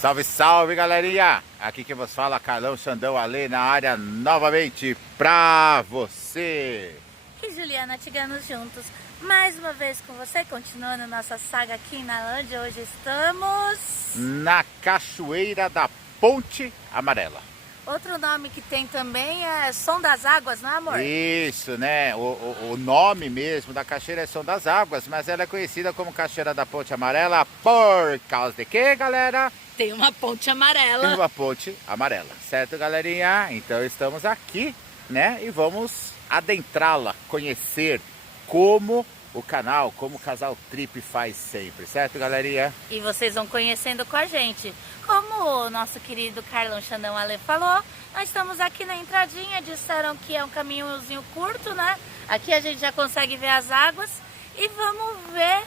Salve, salve, galerinha! Aqui quem vos fala, Carlão Xandão Ale, na área novamente pra você. E Juliana Tigano juntos, mais uma vez com você, continuando nossa saga aqui em Nalândia. Hoje estamos na Cachoeira da Ponte Amarela. Outro nome que tem também é Som das Águas, não é, amor? Isso, né? O nome mesmo da cachoeira é Som das Águas, mas ela é conhecida como Cachoeira da Ponte Amarela por causa de quê, galera? Tem uma ponte amarela. Tem uma ponte amarela, certo, galerinha? Então estamos aqui, né? E vamos adentrá-la, conhecer como o canal, como o Casal Trip faz sempre, certo, galerinha? E vocês vão conhecendo com a gente. Como o nosso querido Carlão Xandão Ale falou, nós estamos aqui na entradinha, disseram que é um caminhozinho curto, né? Aqui a gente já consegue ver as águas e vamos ver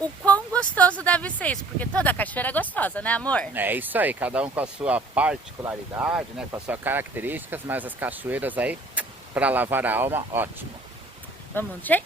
o quão gostoso deve ser isso, porque toda cachoeira é gostosa, né, amor? É isso aí, cada um com a sua particularidade, né, com as suas características, mas as cachoeiras aí, para lavar a alma, ótimo. Vamos, gente?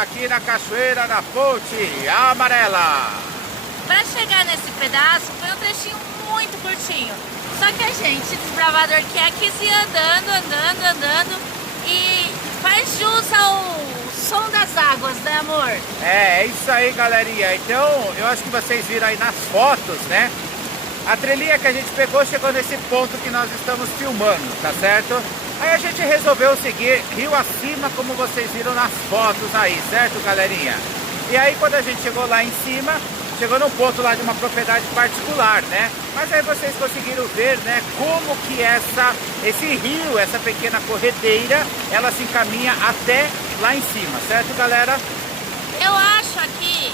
Aqui na Cachoeira da Ponte Amarela. Para chegar nesse pedaço foi um trechinho muito curtinho. Só que a gente, desbravador, quer que se andando e faz jus ao som das águas, né, amor? É isso aí, galerinha. Então, eu acho que vocês viram aí nas fotos, né? A trilhinha que a gente pegou chegou nesse ponto que nós estamos filmando, tá certo? Aí a gente resolveu seguir rio acima, como vocês viram nas fotos aí, certo, galerinha? E aí quando a gente chegou lá em cima, chegou num ponto lá de uma propriedade particular, né? Mas aí vocês conseguiram ver, né, como que esse rio, essa pequena corredeira, ela se encaminha até lá em cima, certo, galera? Eu acho aqui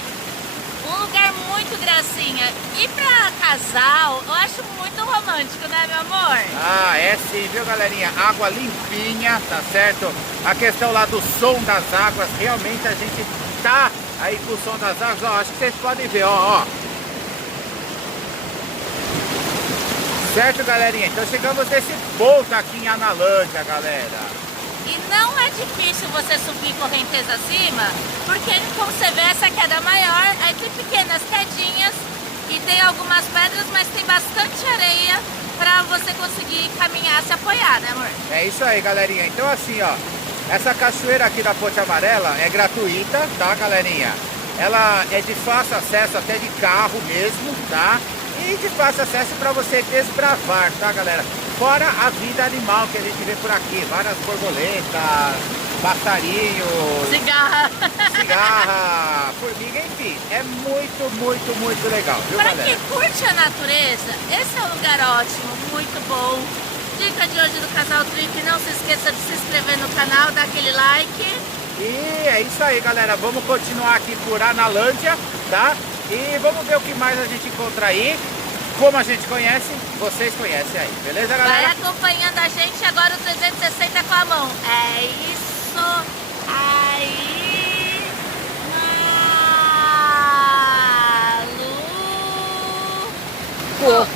um lugar muito gracinha. E pra casal, eu acho muito romântico, né, meu amor? Ah, é sim, viu, galerinha? Água limpinha, tá certo? A questão lá do som das águas, realmente a gente tá aí com o som das águas, ó, acho que vocês podem ver, ó. Certo, galerinha? Então chegamos nesse ponto aqui em Analândia, galera. E não é difícil você subir correnteza acima, porque como você vê, essa queda maior, aí tem pequenas quedinhas e tem algumas pedras, mas tem bastante areia para você conseguir caminhar, se apoiar, né, amor? É isso aí, galerinha. Então assim, ó, Essa cachoeira aqui da Ponte Amarela é gratuita, tá, galerinha? Ela é de fácil acesso, até de carro mesmo, tá? E de fácil acesso para você desbravar, tá, galera? Fora a vida animal que a gente vê por aqui, várias borboletas, passarinhos, cigarra, formiga, enfim, é muito legal, viu, Para galera? quem curte a natureza, esse é um lugar ótimo, muito bom. Dica de hoje do Casal Trip, não se esqueça de se inscrever no canal, dar aquele like. E é isso aí, galera, vamos continuar aqui por Analândia, tá? E vamos ver o que mais a gente encontra aí. Como a gente conhece, vocês conhecem aí, beleza, galera? Vai acompanhando a gente agora o 360 com a mão. É isso aí. Malu.